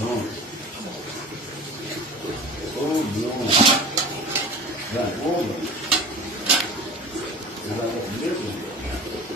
no. Oh no. That woman. And I was living there.